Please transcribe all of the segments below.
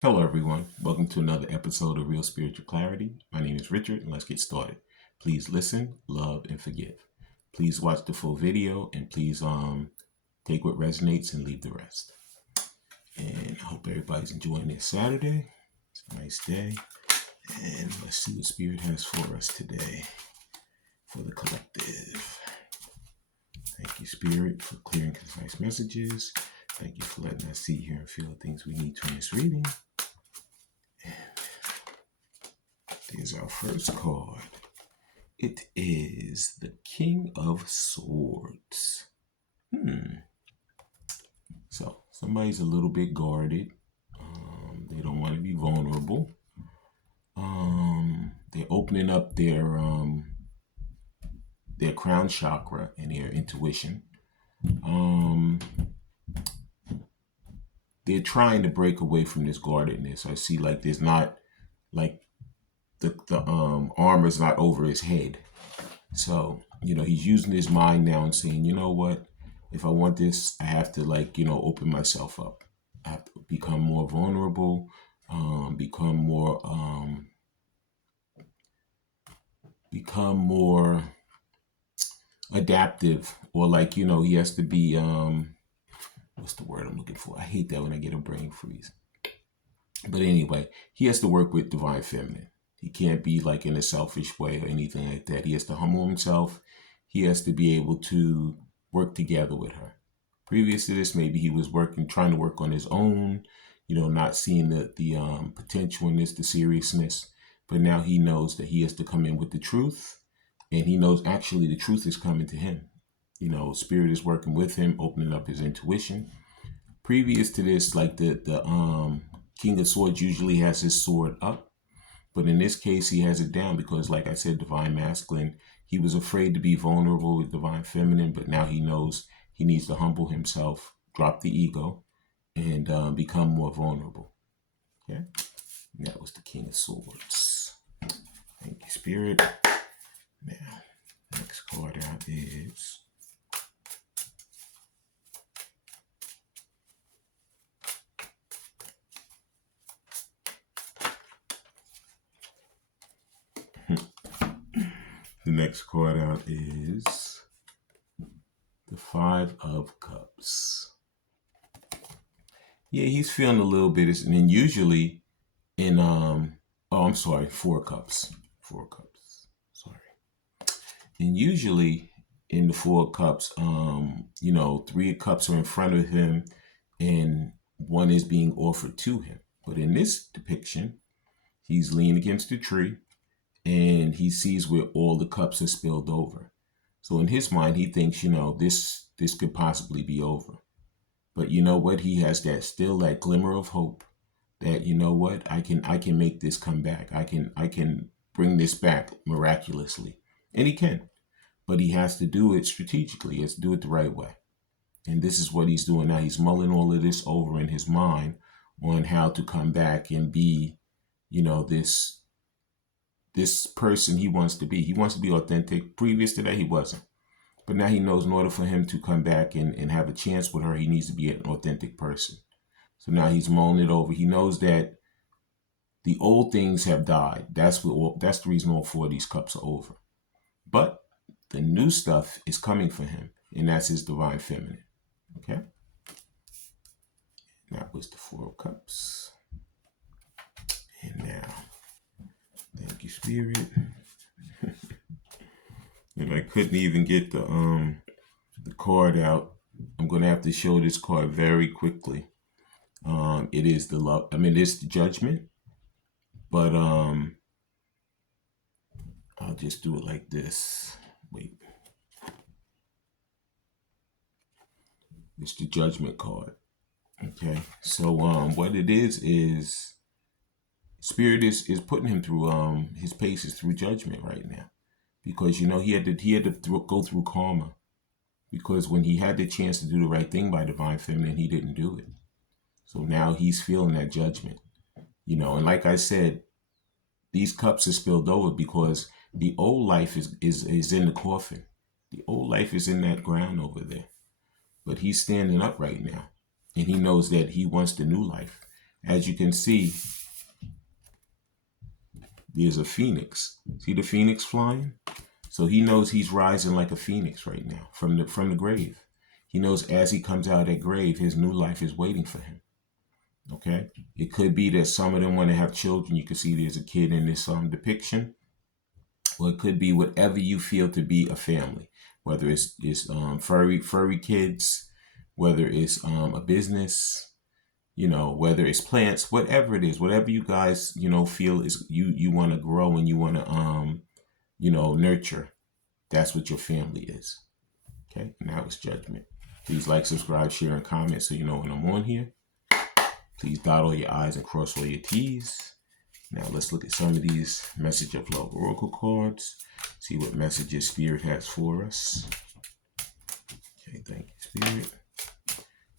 Hello, everyone. Welcome to another episode of Real Spiritual Clarity. My name is Richard, and let's get started. Please listen, love, and forgive. Please watch the full video, and please take what resonates and leave the rest. And I hope everybody's enjoying this Saturday. It's a nice day, and let's see what Spirit has for us today for the collective. Thank you, Spirit, for clear and concise messages. Thank you for letting us see, hear, and feel the things we need to in this reading. There's our first card. It is the King of Swords. So somebody's a little bit guarded. They don't want to be vulnerable. They're opening up their crown chakra and their intuition. They're trying to break away from this guardedness. I see like there's not like the armor's not over his head. So, he's using his mind now and saying, you know what? If I want this, I have to open myself up. I have to become more vulnerable, become more adaptive, or he has to be, what's the word I'm looking for? I hate that when I get a brain freeze. But anyway, he has to work with Divine Feminine. He can't be like in a selfish way or anything like that. He has to humble himself. He has to be able to work together with her. Previous to this, maybe he was trying to work on his own, not seeing the potential in this, the seriousness. But now he knows that he has to come in with the truth, and he knows actually the truth is coming to him. Spirit is working with him, opening up his intuition. Previous to this, like the King of Swords usually has his sword up. But in this case, he has it down because, like I said, Divine Masculine, he was afraid to be vulnerable with Divine Feminine, but now he knows he needs to humble himself, drop the ego, and become more vulnerable. Okay? And that was the King of Swords. Thank you, Spirit. Now, next card out is... The next card out is the Five of Cups. Yeah, he's feeling a little bit, and then usually in Four Cups. Sorry. And usually in the Four Cups, Three Cups are in front of him and one is being offered to him. But in this depiction, he's leaning against a tree and he sees where all the cups are spilled over. So in his mind, he thinks, this could possibly be over. But you know what? He has that glimmer of hope that, I can make this come back. I can bring this back miraculously. And he can. But he has to do it strategically. He has to do it the right way. And this is what he's doing now. He's mulling all of this over in his mind on how to come back and be, this person he wants to be. He wants to be authentic. Previous to that, he wasn't. But now he knows in order for him to come back and have a chance with her, he needs to be an authentic person. So now he's mulling it over. He knows that the old things have died. That's the reason all four of these cups are over. But the new stuff is coming for him, and that's his Divine Feminine. Okay? That was the Four of Cups. And now, thank you, Spirit. And I couldn't even get the card out. I'm going to have to show this card very quickly. It is the love. It's the Judgment. But I'll just do it like this. Wait. It's the Judgment card. Okay. So what it is Spirit is putting him through his paces through judgment right now. Because he had to go through karma. Because when he had the chance to do the right thing by Divine Feminine, he didn't do it. So now he's feeling that judgment. And like I said, these cups are spilled over because the old life is in the coffin. The old life is in that ground over there. But he's standing up right now. And he knows that he wants the new life. As you can see, there's a phoenix. See the phoenix flying? So he knows he's rising like a phoenix right now from the grave. He knows as he comes out of that grave, his new life is waiting for him. Okay? It could be that some of them want to have children. You can see there's a kid in this depiction. Or it could be whatever you feel to be a family. Whether it's furry kids, whether it's a business, whether it's plants, whatever it is, whatever you guys, feel is you want to grow and you want to, nurture. That's what your family is. Okay. Now it's judgment. Please like, subscribe, share, and comment so you know when I'm on here. Please dot all your I's and cross all your T's. Now let's look at some of these Message of Love Oracle cards. See what messages Spirit has for us. Okay, thank you, Spirit.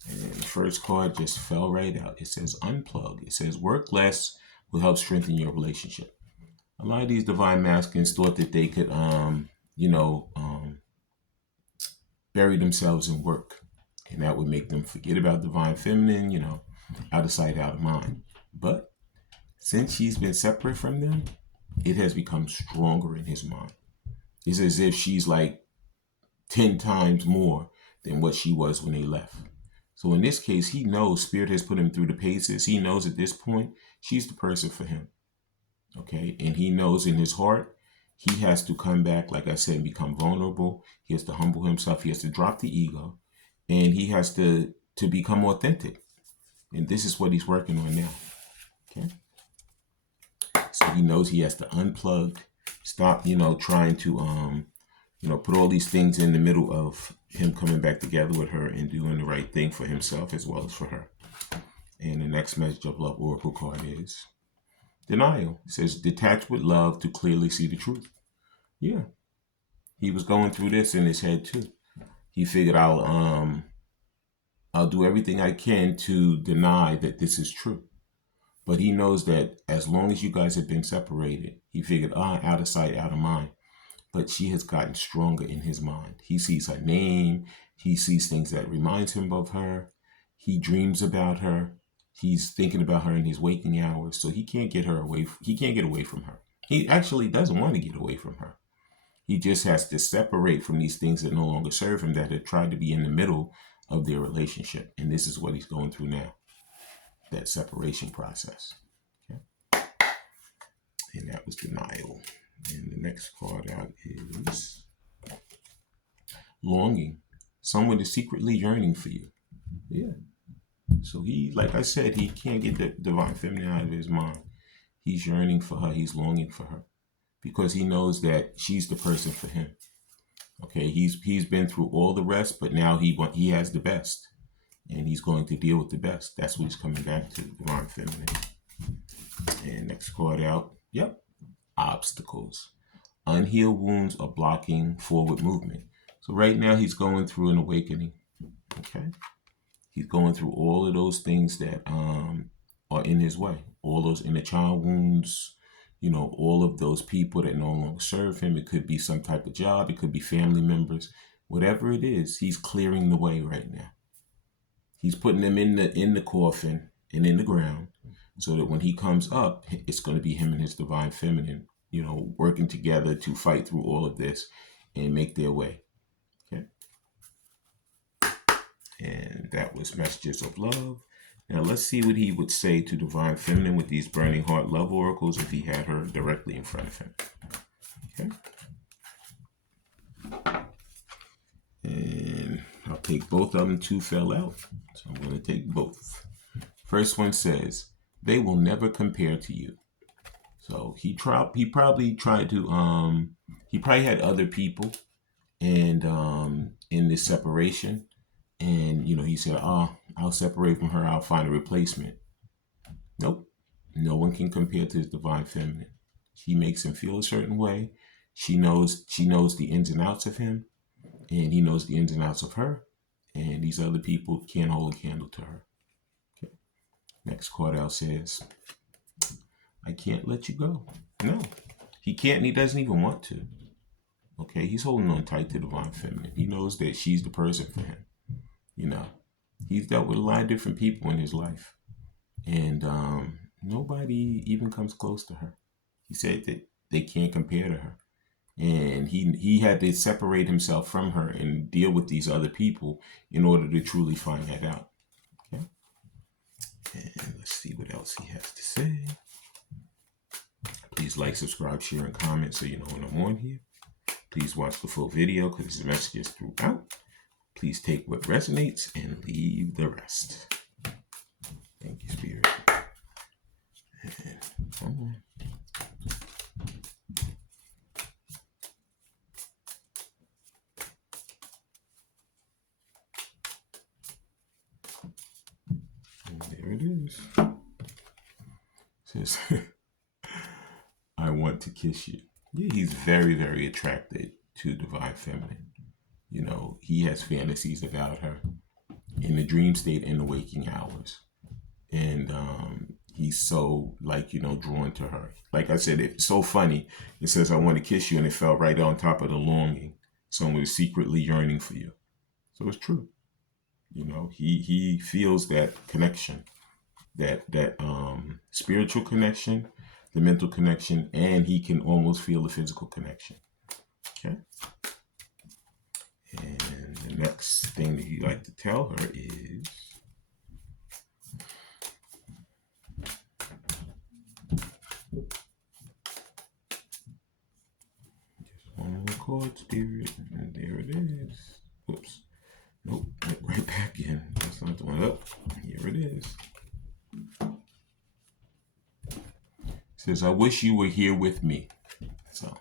And the first card just fell right out. It says unplug. It says work less will help strengthen your relationship. A lot of these divine masculines thought that they could, bury themselves in work. And that would make them forget about divine feminine, out of sight, out of mind. But since she's been separate from them, it has become stronger in his mind. It's as if she's like 10 times more than what she was when they left. So in this case, he knows Spirit has put him through the paces. He knows at this point, she's the person for him. Okay. And he knows in his heart, he has to come back, like I said, and become vulnerable. He has to humble himself. He has to drop the ego. And he has to become authentic. And this is what he's working on now. Okay. So he knows he has to unplug, stop, trying to, put all these things in the middle of him coming back together with her and doing the right thing for himself as well as for her. And the next Message of Love Oracle card is denial. It says detach with love to clearly see the truth. Yeah. He was going through this in his head too. He figured I'll do everything I can to deny that this is true. But he knows that as long as you guys have been separated, he figured, out of sight, out of mind. But she has gotten stronger in his mind. He sees her name. He sees things that reminds him of her. He dreams about her. He's thinking about her in his waking hours. So he can't get her away. He can't get away from her. He actually doesn't want to get away from her. He just has to separate from these things that no longer serve him, that have tried to be in the middle of their relationship. And this is what he's going through now. That separation process. Okay. And that was denial. And the next card out is longing. Someone is secretly yearning for you. Yeah. So he, like I said, he can't get the divine feminine out of his mind. He's yearning for her. He's longing for her because he knows that she's the person for him. Okay. He's been through all the rest, but now he has the best. And he's going to deal with the best. That's what he's coming back to, divine feminine. And next card out. Yep. Obstacles. Unhealed wounds are blocking forward movement. So right now he's going through an awakening. Okay. He's going through all of those things that are in his way. All those inner child wounds, all of those people that no longer serve him. It could be some type of job. It could be family members. Whatever it is, he's clearing the way right now. He's putting them in the coffin and in the ground so that when he comes up, it's going to be him and his divine feminine, working together to fight through all of this and make their way. Okay. And that was Messages of Love. Now let's see what he would say to divine feminine with these burning heart love oracles if he had her directly in front of him. Okay. And I'll take both of them. Two fell out. So I'm going to take both. First one says, they will never compare to you. So he probably tried to, he probably had other people and in this separation. And, he said, I'll separate from her. I'll find a replacement. Nope. No one can compare to his divine feminine. She makes him feel a certain way. She knows the ins and outs of him. And he knows the ins and outs of her. And these other people can't hold a candle to her. Okay. Next card out says, I can't let you go. No, he can't, and he doesn't even want to. Okay, he's holding on tight to divine feminine. He knows that she's the person for him. He's dealt with a lot of different people in his life. And nobody even comes close to her. He said that they can't compare to her. And he had to separate himself from her and deal with these other people in order to truly find that out. Okay. And let's see what else he has to say. Please like, subscribe, share, and comment so you know when I'm on here. Please watch the full video because his message is throughout. Please take what resonates and leave the rest. Thank you, Spirit. And come on. And there it is. It says, I want to kiss you. Yeah, he's very, very attracted to Divine Feminine. You know, he has fantasies about her in the dream state and the waking hours. And he's so, like, you know, drawn to her. Like I said, it's so funny. It says, I want to kiss you, and it fell right on top of the longing. Someone is secretly yearning for you. So it's true. You know, he feels that connection, that spiritual connection, the mental connection, and he can almost feel the physical connection. Okay. And the next thing that he'd like to tell her is, just one more chord, Spirit, and there it is. Whoops. Nope, went right back in. That's not the one. Up. Here it is. It says, I wish you were here with me. So,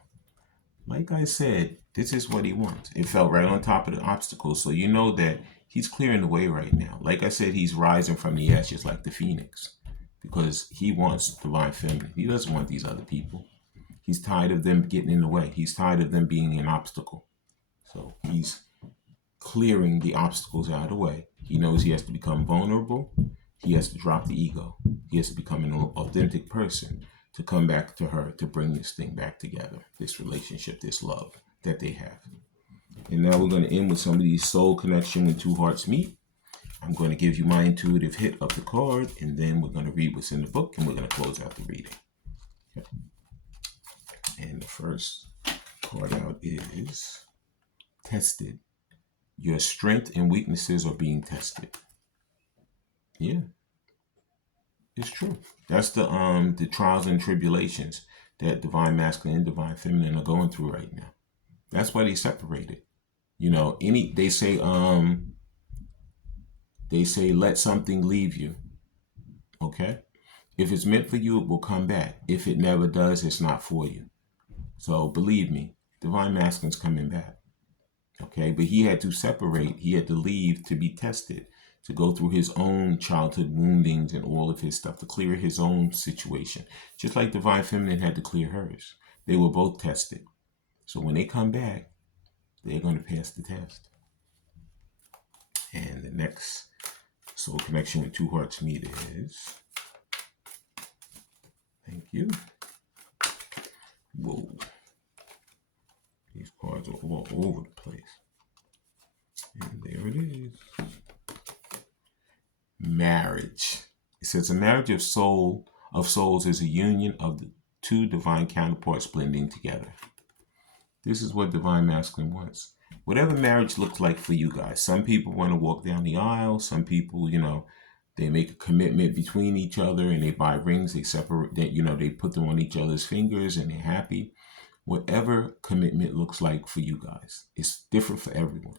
like I said, this is what he wants. It fell right on top of the obstacle. So you know that he's clearing the way right now. Like I said, he's rising from the ashes like the phoenix. Because he wants Divine Feminine. He doesn't want these other people. He's tired of them getting in the way. He's tired of them being an obstacle. So he's clearing the obstacles out of the way. He knows he has to become vulnerable. He has to drop the ego. He has to become an authentic person to come back to her, to bring this thing back together, this relationship, this love that they have. And now we're going to end with somebody's soul connection when two hearts meet. I'm going to give you my intuitive hit of the card, and then we're going to read what's in the book, and we're going to close out the reading. Okay. And the first card out is Tested. Your strength and weaknesses are being tested. Yeah, it's true. That's the trials and tribulations that Divine Masculine and Divine Feminine are going through right now. That's why they separated. You know, they say let something leave you. Okay? If it's meant for you, it will come back. If it never does, it's not for you. So believe me, Divine Masculine's coming back. Okay, but he had to separate. He had to leave to be tested, to go through his own childhood woundings and all of his stuff, to clear his own situation. Just like Divine Feminine had to clear hers. They were both tested. So when they come back, they're going to pass the test. And the next soul connection when two hearts meet is, thank you. Whoa. These cards are all over the place. And there it is. Marriage. It says a marriage of souls is a union of the two divine counterparts blending together. This is what Divine Masculine wants. Whatever marriage looks like for you guys. Some people want to walk down the aisle. Some people, you know, they make a commitment between each other and they buy rings. They separate, they put them on each other's fingers and they're happy. Whatever commitment looks like for you guys, it's different for everyone.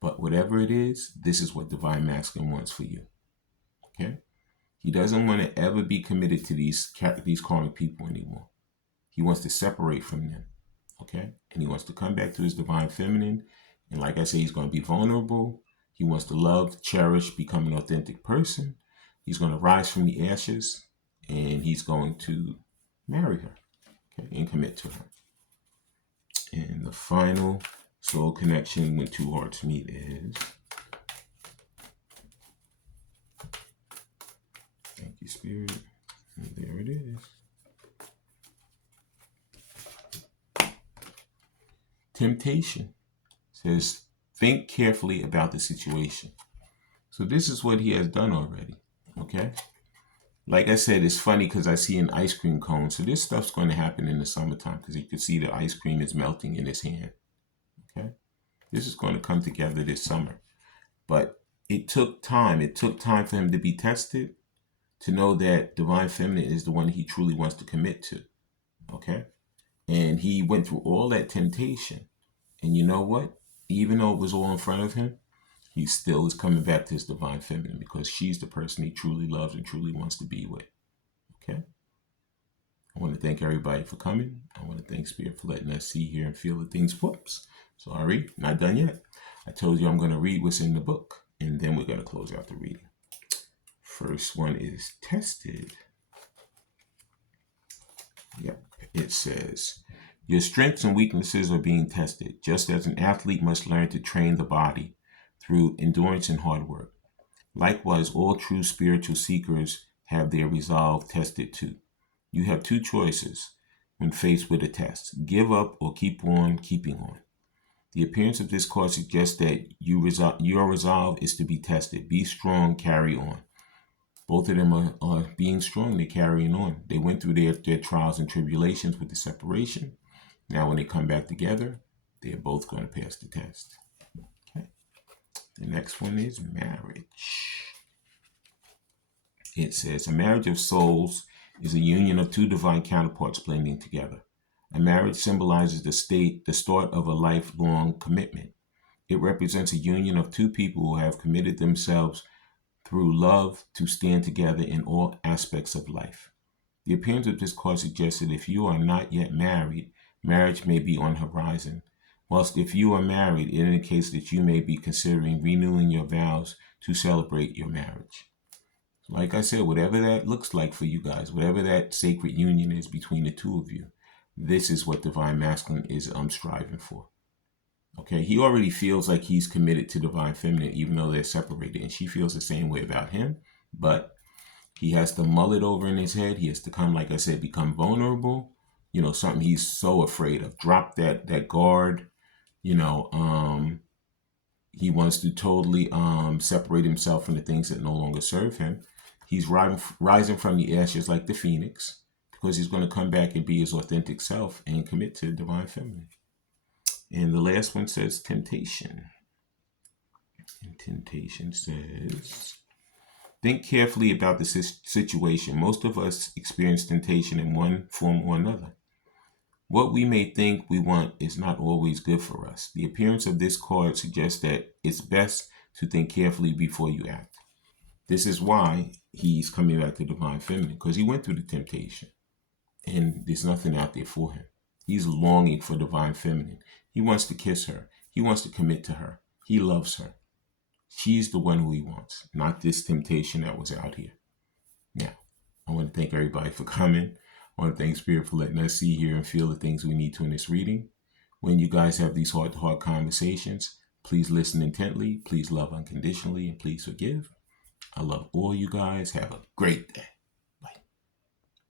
But whatever it is, this is what Divine Masculine wants for you. Okay? He doesn't want to ever be committed to these karmic people anymore. He wants to separate from them. Okay? And he wants to come back to his Divine Feminine. And like I say, he's going to be vulnerable. He wants to love, cherish, become an authentic person. He's going to rise from the ashes. And he's going to marry her. Okay? And commit to her. And the final soul connection when two hearts meet is, thank you, Spirit. And there it is. Temptation. Says, think carefully about the situation. So this is what he has done already. Okay? Like I said, it's funny because I see an ice cream cone. So this stuff's going to happen in the summertime because you can see the ice cream is melting in his hand. Okay. This is going to come together this summer. But it took time. It took time for him to be tested, to know that Divine Feminine is the one he truly wants to commit to. Okay. And he went through all that temptation. And you know what? Even though it was all in front of him, he still is coming back to his Divine Feminine because she's the person he truly loves and truly wants to be with. Okay? I want to thank everybody for coming. I want to thank Spirit for letting us see, hear, and feel the things. Whoops. Sorry, not done yet. I told you I'm going to read what's in the book, and then we're going to close out the reading. First one is Tested. Yep. It says, your strengths and weaknesses are being tested, just as an athlete must learn to train the body through endurance and hard work. Likewise, all true spiritual seekers have their resolve tested too. You have two choices when faced with a test: give up or keep on keeping on. The appearance of this card suggests that your resolve is to be tested. Be strong, carry on. Both of them are being strong, they're carrying on. They went through their trials and tribulations with the separation. Now when they come back together, they're both going to pass the test. Okay. The next one is marriage. It says, a marriage of souls is a union of two divine counterparts blending together. A marriage symbolizes the start of a lifelong commitment. It represents a union of two people who have committed themselves through love to stand together in all aspects of life. The appearance of this card suggests that if you are not yet married, marriage may be on the horizon, whilst if you are married, it indicates that you may be considering renewing your vows to celebrate your marriage. Like I said, whatever that looks like for you guys, whatever that sacred union is between the two of you, this is what Divine Masculine is striving for. Okay, he already feels like he's committed to Divine Feminine, even though they're separated, and she feels the same way about him. But he has to mull it over in his head. He has to like I said, become vulnerable. You know, something he's so afraid of. Drop that guard. You know, he wants to totally separate himself from the things that no longer serve him. He's rising from the ashes like the phoenix, because he's going to come back and be his authentic self and commit to Divine Feminine. And the last one says temptation. And temptation says, think carefully about the situation. Most of us experience temptation in one form or another. What we may think we want is not always good for us. The appearance of this card suggests that it's best to think carefully before you act. This is why he's coming back to Divine Feminine, because he went through the temptation and there's nothing out there for him. He's longing for Divine Feminine. He wants to kiss her. He wants to commit to her. He loves her. She's the one who he wants, not this temptation that was out here. Now, I want to thank everybody for coming. I want to thank Spirit for letting us see, hear, and feel the things we need to in this reading. When you guys have these heart-to-heart conversations, please listen intently, please love unconditionally, and please forgive. I love all you guys. Have a great day.